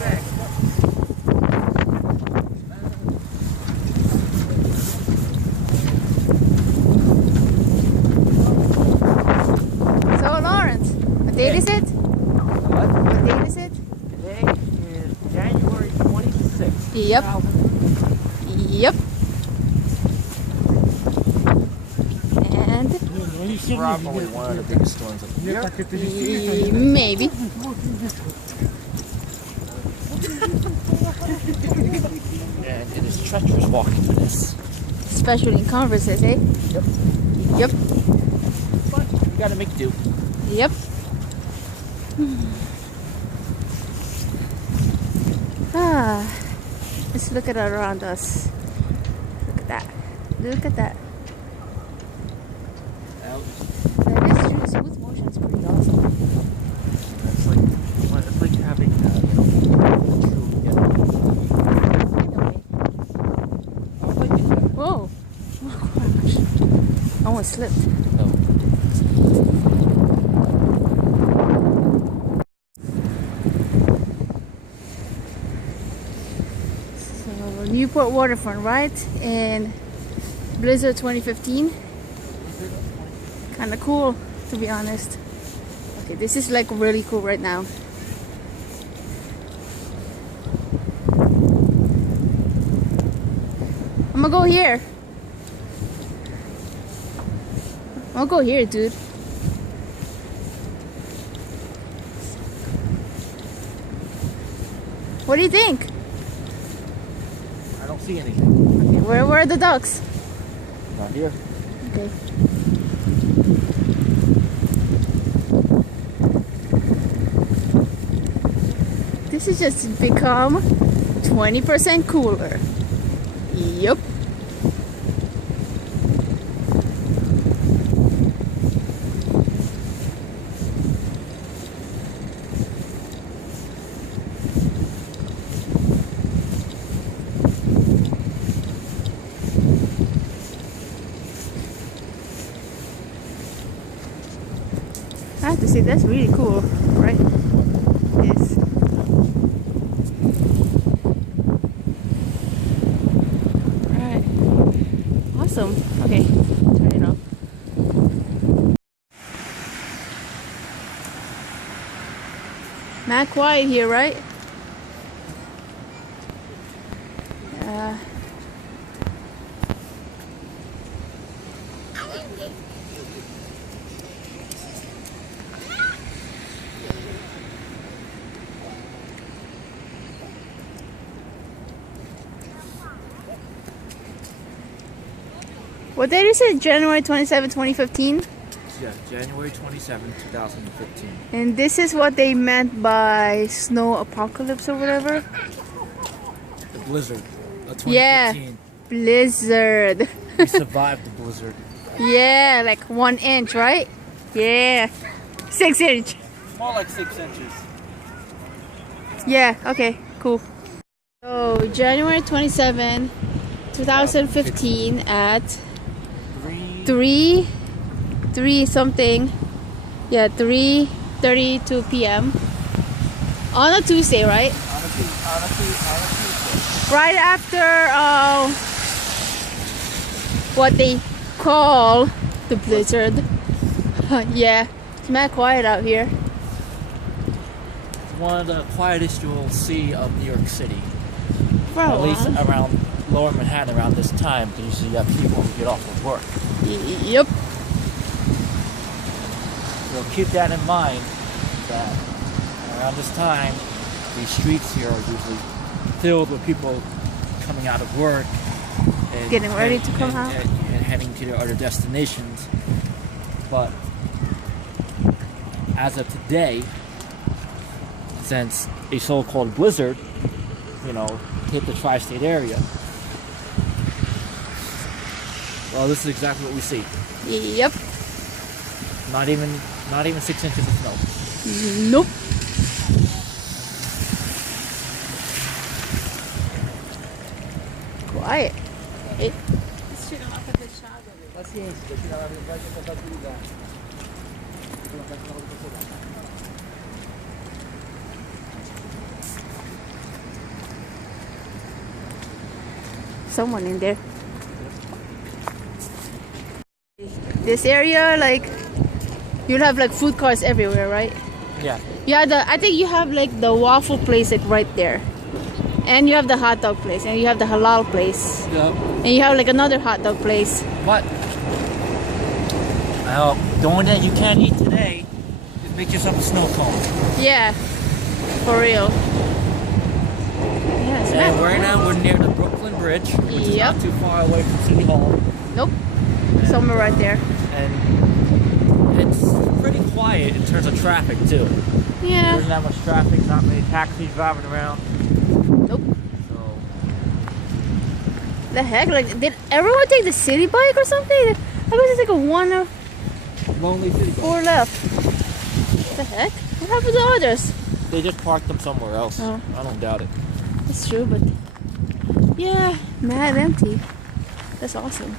So Lawrence, what date is it? What date is it? Today is January 26th. Yep. Yep. And Probably one of the biggest storms of the year. maybe. And it is treacherous walking through this. Especially in Converses, eh? Yep. Yep. But we gotta make do. Yep. Let's look at it around us. Look at that. Look at that. That is true. Smooth motion is pretty awesome. It's like having Whoa. Oh gosh. Almost slipped. So, Newport Waterfront, right? In Blizzard 2015. Kind of cool, to be honest. Okay, this is like really cool right now. I'm gonna go here. I'll go here, dude. What do you think? I don't see anything. Okay, where are the ducks? Not here. Okay. This has just become 20% cooler. Yup. I have to say, that's really cool, right? Yes. Alright. Awesome. Okay, turn it off. Not quiet here, right? What date is it? January 27, 2015? Yeah, January 27, 2015. And this is what they meant by Snowpocalypse or whatever? The blizzard of 2015. Yeah, blizzard. We survived the blizzard. Yeah, like 1 inch, right? Yeah, 6 inch. More like 6 inches. Yeah, okay, cool. So, January 27, 2015 at 3 something. Yeah, 3:32 p.m. on a Tuesday, right? On a Tuesday. Right after what they call the blizzard. Yeah, it's mad quiet out here. It's one of the quietest you'll see of New York City. For a At least while. around Lower Manhattan around this time, because usually you have people who get off of work. Yep. So keep that in mind, that around this time, these streets here are usually filled with people coming out of work and Getting ready to come out. and heading to their other destinations. But as of today, since a so-called blizzard, hit the tri-state area, well, this is exactly what we see. Yep. Not even 6 inches of snow. Nope. Quiet. Hey. someone in there. This area, like, you'll have like food carts everywhere, right? Yeah. Yeah, I think you have like the waffle place like right there, and you have the hot dog place, and you have the halal place, Yeah. and you have like another hot dog place. But well, the one that you can't eat today is make yourself a snow cone. Yeah, for real. Yes, And right now we're near the Brooklyn Bridge, which is Yep. not too far away from City Hall. Nope. Somewhere right there. And it's pretty quiet in terms of traffic too. Yeah. There's not much traffic, not many taxis driving around. Nope. So The heck? Like, did everyone take the city bike or something? I guess it's like a 1 or lonely city. 4 left. What the heck? What happened to others? They just parked them somewhere else. Oh. I don't doubt it. That's true, but yeah, mad empty. That's awesome.